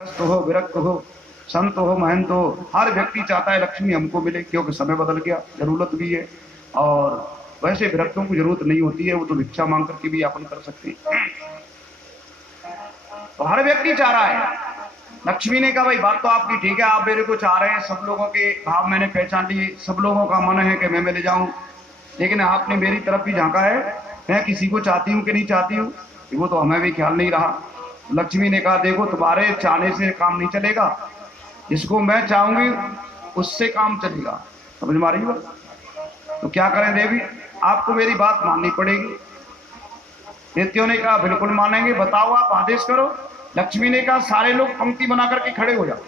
ग्रस्त हो, विरक्त हो, संत हो, महंत हो, हर व्यक्ति चाहता है लक्ष्मी हमको मिले, क्योंकि समय बदल गया, जरूरत भी है। और वैसे विरक्तों को जरूरत नहीं होती है, वो तो भिक्षा मांग करके भी यापन कर सकते हैं। तो हर व्यक्ति चाह रहा है। लक्ष्मी ने कहा भाई बात तो आपकी ठीक है, आप मेरे को चाह रहे हैं, सब लोगों के भाव मैंने पहचान लिए, सब लोगों का मन है कि मैं मिल जाऊं, लेकिन आपने मेरी तरफ भी झांका है, मैं किसी को चाहती हूं कि नहीं चाहती हूं, वो तो हमें भी ख्याल नहीं रहा। लक्ष्मी ने कहा देखो तुम्हारे चाहने से काम नहीं चलेगा, जिसको मैं चाहूंगी उससे काम चलेगा। समझ मारी बात? तो क्या करें देवी, आपको मेरी बात माननी पड़ेगी। दैत्यों ने कहा बिल्कुल मानेंगे, बताओ आप आदेश करो। लक्ष्मी ने कहा सारे लोग पंक्ति बना करके खड़े हो जाओ।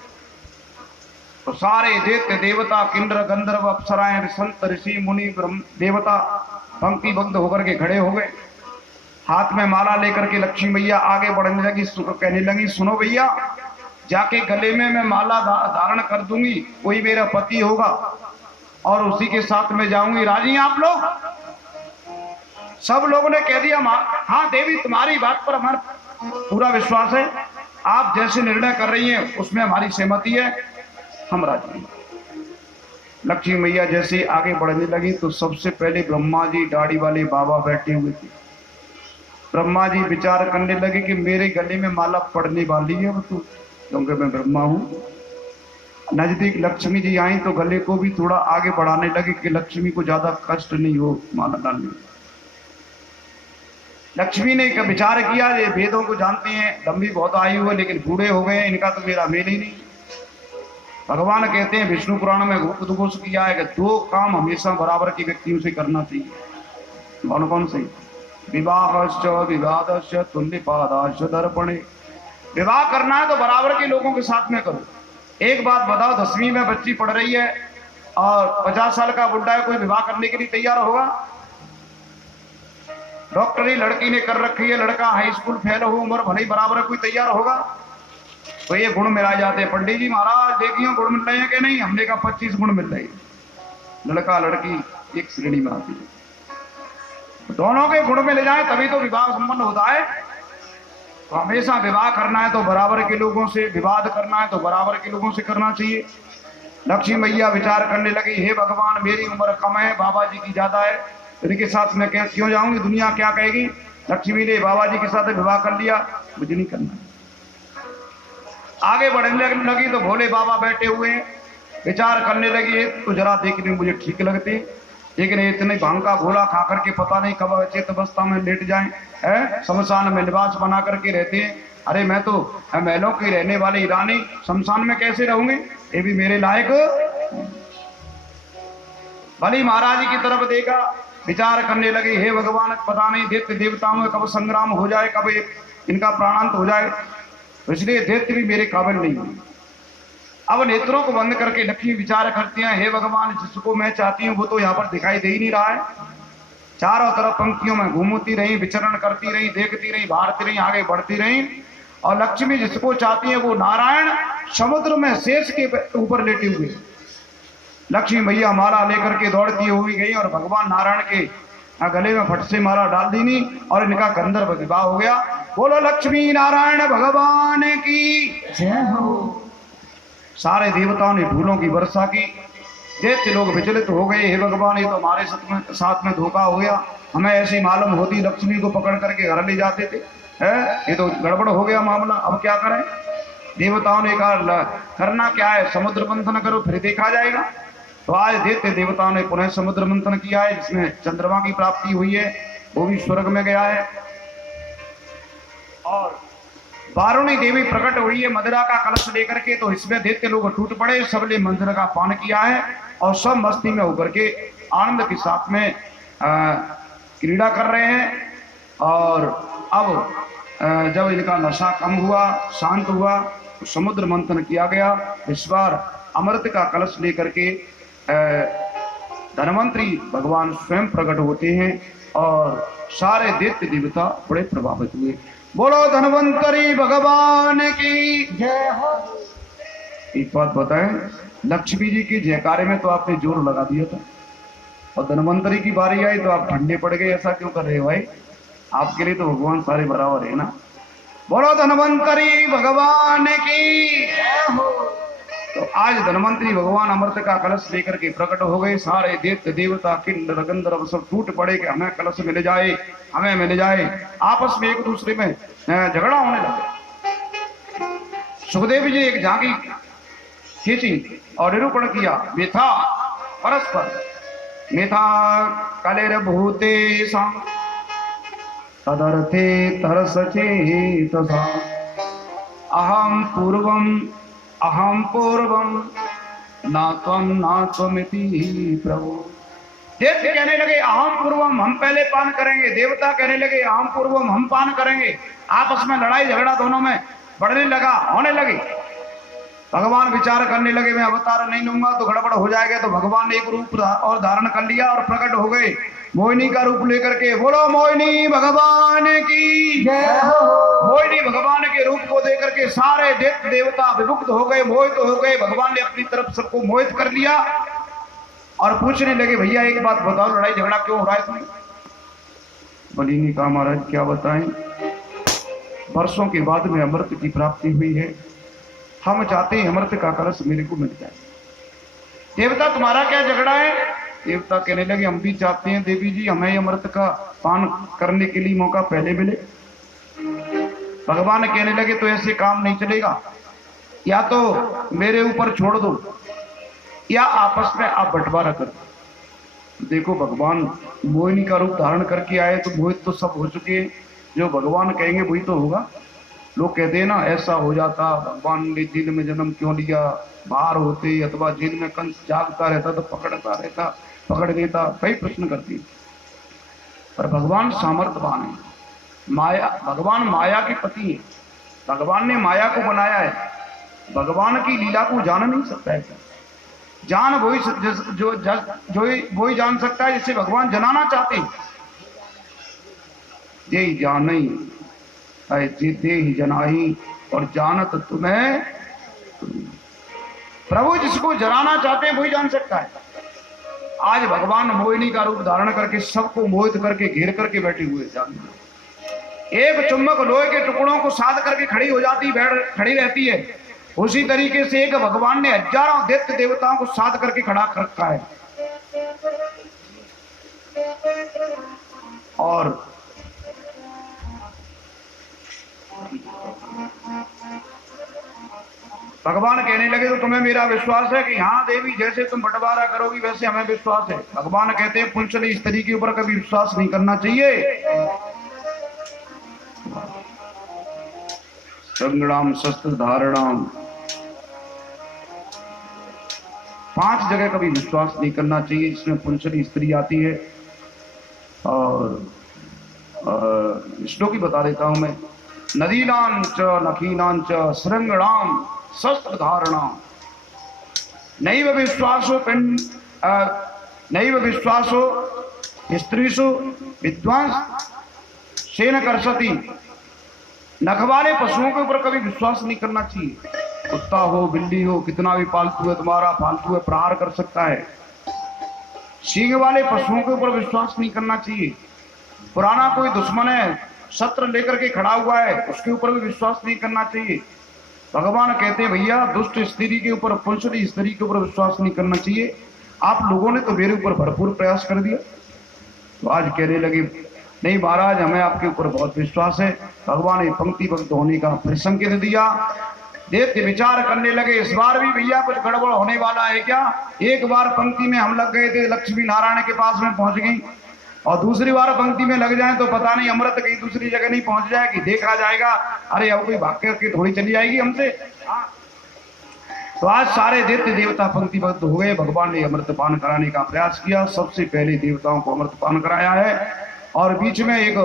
तो सारे दैत्य देवता किन्नर गंधर्व अप्सराएं संत ऋषि मुनि ब्रह्म देवता पंक्तिबद्ध होकर के खड़े हो गए। हाथ में माला लेकर के लक्ष्मी मैया आगे बढ़ने लगी, कहने लगी सुनो भैया, जाके गले में मैं माला धारण कर दूंगी, कोई मेरा पति होगा और उसी के साथ में जाऊंगी, राजी आप लोग? सब लोगों ने कह दिया हाँ देवी तुम्हारी बात पर हमारा पूरा विश्वास है, आप जैसे निर्णय कर रही हैं उसमें हमारी सहमति है, हम राजी हैं। लक्ष्मी मैया जैसे आगे बढ़ने लगी तो सबसे पहले ब्रह्मा जी दाढ़ी वाले बाबा बैठे हुए थे। ब्रह्मा जी विचार करने लगे कि मेरे गले में माला पड़ने वाली है, वो तो क्योंकि मैं ब्रह्मा हूं। नजदीक लक्ष्मी जी आई तो गले को भी थोड़ा आगे बढ़ाने लगे कि लक्ष्मी को ज्यादा कष्ट नहीं हो माला डालने में। लक्ष्मी ने विचार किया, ये वेदों को जानते हैं, लंबी बहुत आयु है लेकिन बूढ़े हो गए, इनका तो मेरा मेल ही नहीं। भगवान कहते हैं विष्णु पुराण में उद्घोष किया है कि दो काम हमेशा बराबर के व्यक्तियों से करना चाहिए। कौन कौन से? विवाहश्च विवादश्च तुल्यपादाश्च दर्पणे। विवाह करना है तो बराबर के लोगों के साथ में करो। एक बात बताओ, 10वीं में बच्ची पढ़ रही है और 50 साल का बुढ़ा है, कोई विवाह करने के लिए तैयार होगा? डॉक्टरी लड़की ने कर रखी है, लड़का हाई स्कूल फेल हो, उम्र भले बराबर है, कोई तैयार होगा? तो ये गुण मिलाए जाते हैं। पंडित जी महाराज देखिए गुण मिल रहे हैं कि नहीं? हमने कहा 25 गुण मिल रहे हैं। लड़का लड़की एक श्रेणी में आती है, दोनों के गुण मिल जाए तभी तो विवाह संपन्न होता है। तो हमेशा विवाह करना है तो बराबर के लोगों से, विवाद करना है तो बराबर के लोगों से करना चाहिए। लक्ष्मी मैया विचार करने लगी, हे भगवान मेरी उम्र कम है, बाबा जी की ज्यादा है, इनके साथ मैं क्यों जाऊंगी, दुनिया क्या कहेगी। लक्ष्मी ने बाबा जी के साथ विवाह कर लिया, मुझे नहीं करना। आगे बढ़ने लगी तो भोले बाबा बैठे हुए हैं, विचार करने लगी, तो जरा देखने मुझे ठीक लगते, लेकिन इतने भांग का घोला खा करके पता नहीं कब अचेत अवस्था में लेट जाएं, है शमशान में निवास बना करके रहते हैं। अरे मैं तो महलों की रहने वाली रानी शमशान में कैसे रहूंगी, ये भी मेरे लायक। भली महाराज जी की तरफ देखा, विचार करने लगे, हे भगवान पता नहीं दैत्य देवताओं में कब संग्राम हो जाए, कब इनका प्राणांत हो जाए, तो इसलिए दैत्य भी मेरे काबिल नहीं है। अब नेत्रों को बंद करके लक्ष्मी विचार करती हैं, हे भगवान जिसको मैं चाहती हूँ वो तो यहाँ पर दिखाई दे ही नहीं रहा है। चारों तरफ पंक्तियों में घूमती रही, विचरण करती रही, देखती रही, भारती रही, आगे बढ़ती रही, और लक्ष्मी जिसको चाहती है वो नारायण समुद्र में शेष के ऊपर लेटे हुए। लक्ष्मी मैया माला लेकर के दौड़ती हुई गई और भगवान नारायण के गले में फट से माला डाल दी नहीं और इनका गंधर्व विवाह हो गया। बोलो लक्ष्मी नारायण भगवान की जय हो। सारे देवताओं ने फूलों की वर्षा की, दैत्य लोग विचलित हो गए, हे भगवान ये तो हमारे साथ में धोखा हो गया, हमें ऐसी मालूम होती लक्ष्मी को पकड़ करके घर ले जाते थे, है ये तो गड़बड़ हो गया मामला, अब क्या करें। देवताओं ने कहा करना क्या है, समुद्र मंथन करो फिर देखा जाएगा। तो आज दैत्य देवताओं ने पुनः समुद्र मंथन किया है, जिसमें चंद्रमा की प्राप्ति हुई है, वो भी स्वर्ग में गया है। और वारुणी देवी प्रकट हुई है मदिरा का कलश लेकर के, तो इसमें दैत्य लोग टूट पड़े, सबने मंदिर का पान किया है और सब मस्ती में होकर के आनंद के साथ में क्रीड़ा कर रहे हैं। और अब जब इनका नशा कम हुआ, शांत हुआ, तो समुद्र मंथन किया गया। इस बार अमृत का कलश लेकर के धनवंतरी भगवान स्वयं प्रकट होते हैं और सारे दैत्य देवता बड़े प्रभावित हुए। बोलो धनवंतरी भगवान की जय हो। एक बात बताएं, लक्ष्मी जी के जयकारे में तो आपने जोर लगा दिया था और धनवंतरी की बारी आई तो आप ठंडे पड़ गए, ऐसा क्यों कर रहे हो भाई? आपके लिए तो भगवान सारे बराबर है ना। बोलो धन्वंतरी भगवान की। तो आज धन्वंतरी भगवान अमृत का कलश लेकर के प्रकट हो गए। सारे दैत्य देवता किन्नर गंधर्व सब टूट पड़े कि हमें कलश मिल जाए, हमें मिल जाए। आपस में एक दूसरे में झगड़ा होने लगे। सुखदेव जी एक झांकी खींची और निरूपण किया। मेथा परस्पर मेथा कलेर भूतेषां तदर्थे तरसचेतसा अहम पूर्वम ना त्वमिति प्रभु। दैत्य कहने लगे अहम पूर्वम, हम पहले पान करेंगे। देवता कहने लगे अहम पूर्वम, हम पान करेंगे। आपस में लड़ाई झगड़ा दोनों में बढ़ने लगा, होने लगी। भगवान विचार करने लगे मैं अवतार नहीं लूंगा तो गड़बड़ हो जाएगा। तो भगवान ने एक रूप और धारण कर लिया और प्रकट हो गए मोहिनी का रूप लेकर के। बोलो मोहिनी भगवान की जय हो। मोहिनी भगवान के रूप को देकर के सारे दैत्य देवता विमुक्त हो गए, मोहित हो गए। भगवान ने अपनी तरफ सबको मोहित कर लिया और पूछने लगे भैया एक बात बताओ, लड़ाई झगड़ा क्यों हो रहा है तुम्हें? बलि ने कहा महाराज क्या बताएं, वर्षों के बाद में अमृत की प्राप्ति हुई है, हम चाहते हैं अमृत का कलश मेरे को मिल जाए। देवता तुम्हारा क्या झगड़ा है? देवता कहने लगे हम भी चाहते हैं देवी जी, हमें अमृत का पान करने के लिए मौका पहले मिले। भगवान कहने लगे तो ऐसे काम नहीं चलेगा, या तो मेरे ऊपर छोड़ दो या आपस में आप बंटवारा कर दो। देखो भगवान मोहिनी का रूप धारण करके आए तो मोहित तो सब हो चुके हैं, जो भगवान कहेंगे वही तो होगा। लोग कहते हैं ना ऐसा हो जाता, भगवान ने जेल में जन्म क्यों लिया, बाहर होते अथवा जेल में कंस जागता रहता तो पकड़ देता, कई प्रश्न करती। पर भगवान सामर्थ्यवान है। माया, भगवान माया के पति है। भगवान ने माया को बनाया है। भगवान की लीला को जान नहीं सकता है। जान वही जान सकता है जिसे भगवान जनाना चाहते हैं। यही जान नहीं जीते ही जनाही और जानत तुम्हें। प्रभु जिसको जनाना चाहते हैं वही जान सकता है। आज भगवान मोहिनी का रूप धारण करके सबको मोहित करके घेर करके बैठे हुए। एक चुंबक लोहे के टुकड़ों को साध करके खड़ी रहती है, उसी तरीके से एक भगवान ने हजारों दैत्य देवताओं को साध करके खड़ा कर रखा है। और भगवान कहने लगे तो तुम्हें मेरा विश्वास है कि हाँ देवी जैसे तुम बंटवारा करोगी वैसे हमें विश्वास है। भगवान कहते हैं पुंचली स्त्री के ऊपर कभी विश्वास नहीं करना चाहिए। संग्राम शस्त्र धारणाम, 5 जगह कभी विश्वास नहीं करना चाहिए जिसमें पुंचली स्त्री आती है। और श्लोक ही बता देता हूं मैं। नदीनां च नखीनां च शृंगणां शस्त्र धारणा नैव विश्वासो स्त्रीषु विद्वांस सेन करसति। नख वाले पशुओं के ऊपर कभी विश्वास नहीं करना चाहिए। कुत्ता हो बिल्ली हो, कितना भी पालतू है तुम्हारा, फालतू है, प्रहार कर सकता है। सींग वाले पशुओं के ऊपर विश्वास नहीं करना चाहिए। पुराना कोई दुश्मन है, शस्त्र लेकर के खड़ा हुआ है, उसके ऊपर भी विश्वास नहीं करना चाहिए। भगवान कहते हैं भैया दुष्ट स्त्री के ऊपर, पुंसली स्त्री के ऊपर विश्वास नहीं करना चाहिए। आप लोगों ने तो मेरे ऊपर भरपूर प्रयास कर दिया। तो आज कहने लगे नहीं महाराज हमें आपके ऊपर बहुत विश्वास है। भगवान ने पंक्तिबद्ध होने का फिर संकेत दिया। दैत्य विचार करने लगे इस बार भी भैया कुछ गड़बड़ होने वाला है क्या। एक बार पंक्ति में हम लग गए थे, लक्ष्मी नारायण के पास में पहुंच गई, और दूसरी बार पंक्ति में लग जाए तो पता नहीं अमृत कहीं दूसरी जगह नहीं पहुंच जाएगी, देखा जाएगा अरे अब कोई भाग करके थोड़ी चली जाएगी हमसे। तो आज सारे दैत्य देवता पंक्तिबद्ध हो गए। भगवान ने अमृत पान कराने का प्रयास किया। सबसे पहले देवताओं को अमृत पान कराया है। और बीच में एक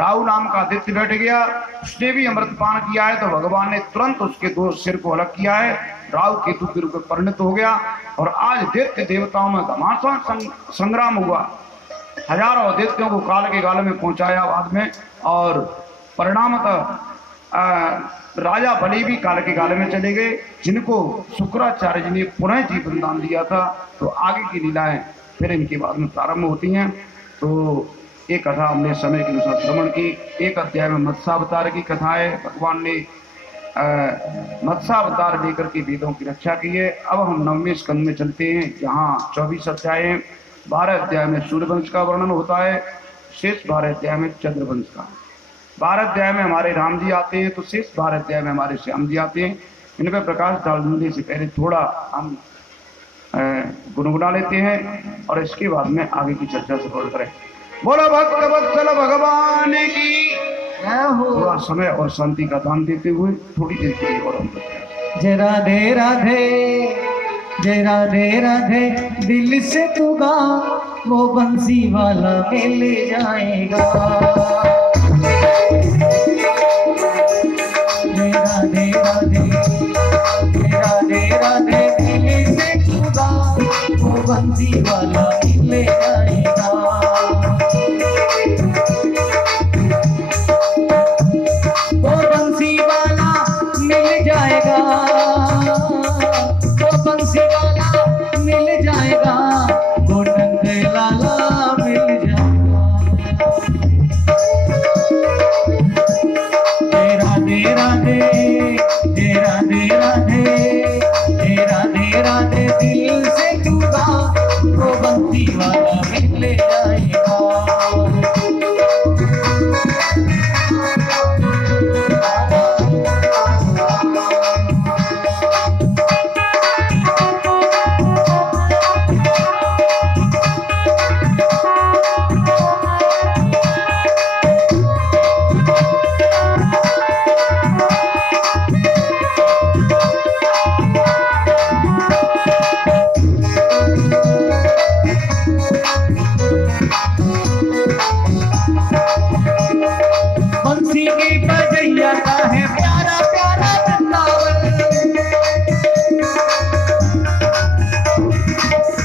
राहु नाम का दैत्य बैठ गया, उसने भी अमृत पान किया है। तो भगवान ने तुरंत उसके 2 सिर को अलग किया है, राहु केतु के रूप में परिणत हो गया। और आज दैत्य देवताओं में घमासान संग्राम हुआ। हजारों दैत्यों को काल के गाल में पहुंचाया बाद में, और परिणामतः राजा बलि भी काल के गाल में चले गए, जिनको शुक्राचार्य जी ने पुनः जीवन दान दिया था। तो आगे की लीलाएं फिर इनके बाद में प्रारंभ होती हैं। तो ये कथा हमने समय के अनुसार श्रवण की। एक अध्याय में मत्स्यावतार की कथा है, भगवान ने मत्स्यावतार लेकर के वेदों की रक्षा की है। अब हम 9वें स्कंद में चलते हैं, जहाँ 24 अध्याय हैं। 12 अध्याय में सूर्यवंश का वर्णन होता है, शेष 12 अध्याय में चंद्रवंश का। 12 अध्याय में हमारे राम जी आते हैं, तो शेष 12 अध्याय में हमारे श्याम जी आते हैं। इन पर प्रकाश डालने से पहले थोड़ा हम गुनगुना लेते हैं और इसके बाद में आगे की चर्चा शुरू करें। बोलो भक्त वत्सल भगवान की। थोड़ा समय और शांति का दान देते हुए थोड़ी देर के लिए और हम जय राधे राधे, जय राधे राधे, दिल से तू गा, वो बंसी वाला ले जाएगा। जय राधे राधे, जय राधे राधे, दिल से तू गा, वो बंसी वाला ले जाएगा। वो बंसी वाला मिल जाएगा, वो बंसी वाला मिल जाएगा, वो नंद लाला मिल जाएगा। जय राधे राधे, जय राधे राधे, जय राधे राधे, दिल से तू गा, वो बंसी वाला मिल जाएगा। बंसी की बजैया का है प्यारा प्यारा वृंदावन,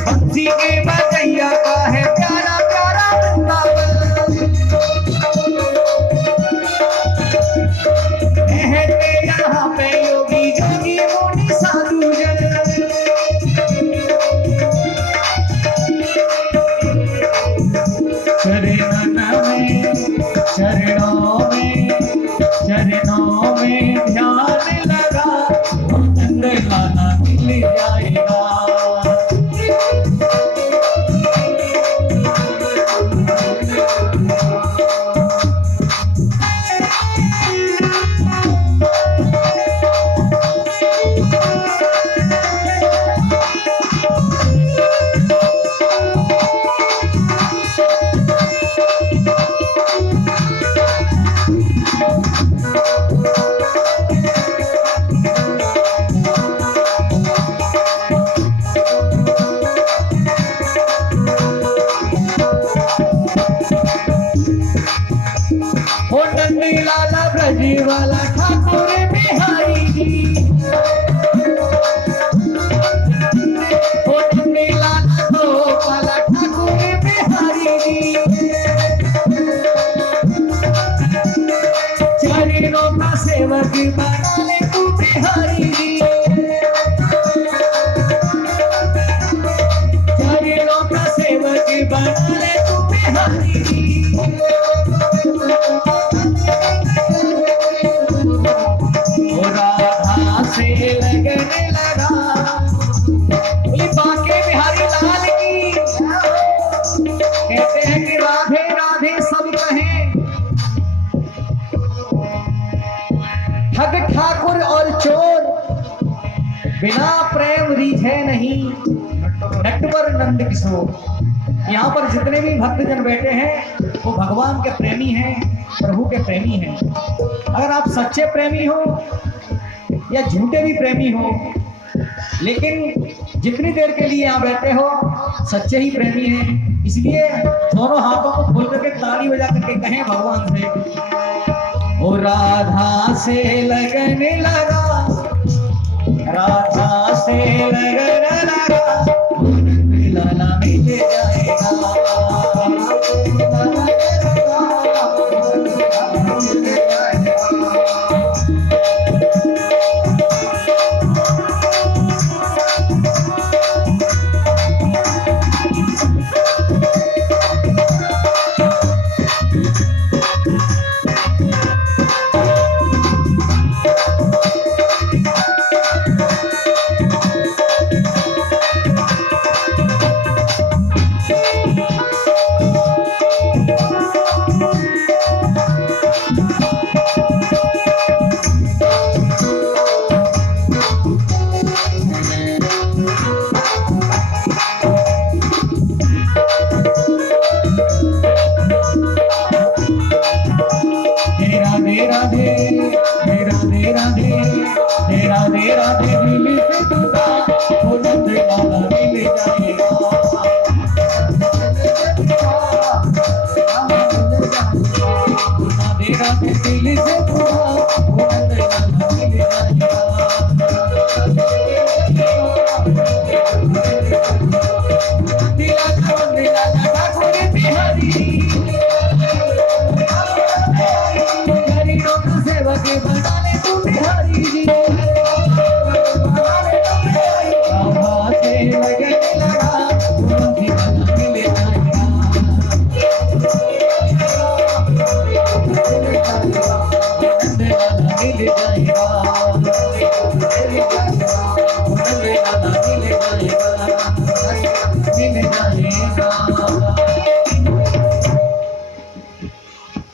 बंसी की बजैया का है प्यारा प्यारा वृंदावन। कहते यहाँ पे योगी जोगी मुनि साधु जन, चरणों में ध्यान लगा, नंद लाला मिल जाएगा। ओ नंदी लाला ब्रजी वाला ठाकुर बिहारी जी, ओ नंदी लाला गोपाला ठाकुर बिहारी जी, चरणों का सेवक बना ले तू बिहारी जी, चरणों का सेवक बना ले तू बिहारी जी। राधा से लगने लगा, बांके बिहारी लाल की। कहते हैं कि राधे राधे सब कहें, ठग ठाकुर और चोर बिना प्रेम रीझे नहीं, नटवर नंद किशोर। यहाँ पर जितने भी भक्तजन बैठे हैं वो भगवान के प्रेमी हैं, प्रभु के प्रेमी हैं। अगर आप सच्चे प्रेमी हो या झूठे भी प्रेमी हो, लेकिन जितनी देर के लिए यहाँ बैठे हो सच्चे ही प्रेमी हैं। इसलिए दोनों हाथों को खोल करके ताली बजा करके कहें भगवान से, ओ राधा से लगने लगा, राधा से लगने लगा, लाला मिल जाएगा। राधे दिल से दूंगा वो नंद लाला मिल जाएगा। राधे राधे दिल से दूंगा वो नंद लाला मिल जाएगा।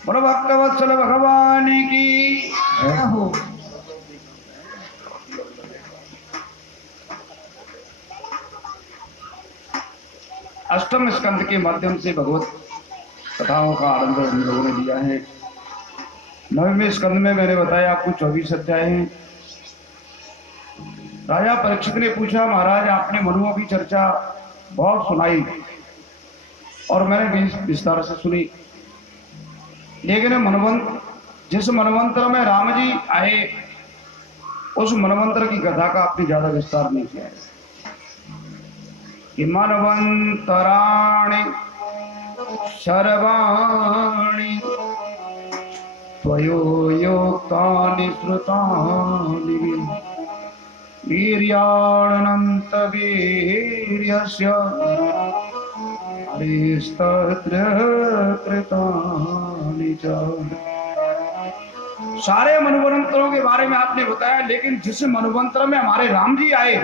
बोलो भक्तवत्सल भगवान की। अष्टम स्कंद के माध्यम से भगवत कथाओं का आरंभ हम लोगों ने दिया है। नववें स्कंद में मैंने बताया आपको 24 अध्याय हैं। राजा परीक्षित ने पूछा, महाराज आपने मनुओं की चर्चा बहुत सुनाई और मैंने भी विस्तार से सुनी, लेकिन जिस मनवंतर में राम जी आए उस मनवंतर की कथा का आपने ज्यादा विस्तार नहीं किया है। कि मनवंतराणि सर्वाणि त्वयोक्तानि श्रुतानि वीर्याणन्त वीर्यस्य हरिस्तत्र कृतानि च। सारे मनवंतरों के बारे में आपने बताया, लेकिन जिस मनवंतर में हमारे राम जी आए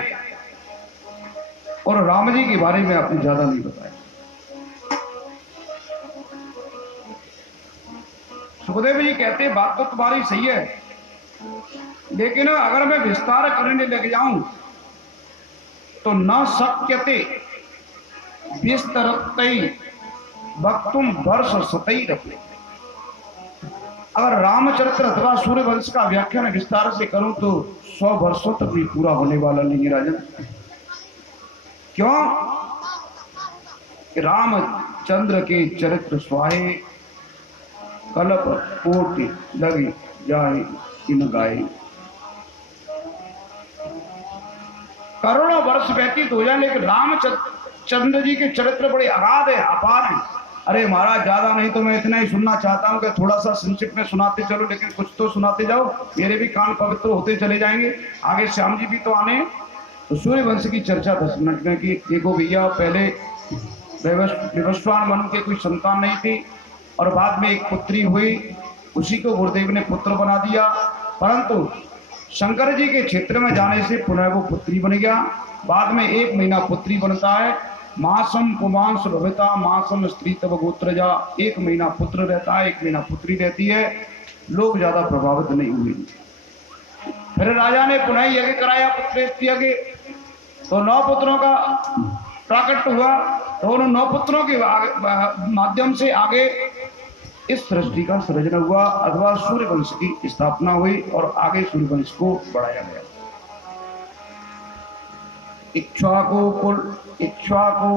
और राम जी के बारे में आपने ज्यादा नहीं बताया। सुखदेव जी कहते बात तो तुम्हारी सही है, लेकिन अगर मैं विस्तार करने लग जाऊं तो न शक्यते विस्तरतै वक्तुम वर्ष सतै रखले। अगर रामचरित्र अथवा सूर्यवंश का व्याख्यान विस्तार से करूं तो 100 वर्षों तक भी पूरा होने वाला नहीं है राजन। क्यों? रामचंद्र के चरित्र स्वाहे कल्प कोटि लगे जाए इन गाए। करोड़ों वर्ष व्यतीत हो जाए, लेकिन रामचंद्र जी के चरित्र बड़े अगाध है, अपार हैं। अरे महाराज ज्यादा नहीं तो मैं इतना ही सुनना चाहता हूँ कि थोड़ा सा संक्षिप्त में सुनाते चलो, लेकिन कुछ तो सुनाते जाओ, मेरे भी कान पवित्र होते चले जाएंगे। आगे श्याम जी भी तो आने। तो सूर्य वंश की चर्चा 10 मिनट में की। देखो भैया, पहले विवस्वान मनु के कोई संतान नहीं थी और बाद में एक पुत्री हुई, उसी को गुरुदेव ने पुत्र बना दिया। परंतु शंकर जी के क्षेत्र में जाने से पुनः वो पुत्री बन गया। बाद में 1 महीना पुत्री बनता है। मासम पुमांस भविता मासम स्त्री तब गोत्रजा। 1 महीना पुत्र रहता है, 1 महीना पुत्री रहती है। लोग ज्यादा प्रभावित नहीं हुए। फिर राजा ने पुनः यज्ञ कराया, पुत्र यज्ञ, तो 9 पुत्रों का प्राकट्य हुआ। तो उन 9 पुत्रों के माध्यम से आगे इस सृष्टि का सृजन हुआ अथवा सूर्यवंश की स्थापना हुई और आगे सूर्यवंश को बढ़ाया गया। इक्ष्वाकु कुल इक्ष्वाकु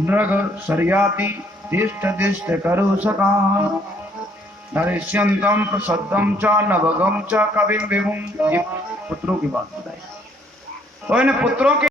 नृग शर्याति दिष्ट दिष्ट करो सका नरिष्यन्तम प्रसद्धम च नवगम च कविम विभुम। ये पुत्रों की बात बताई। तो इन पुत्रों के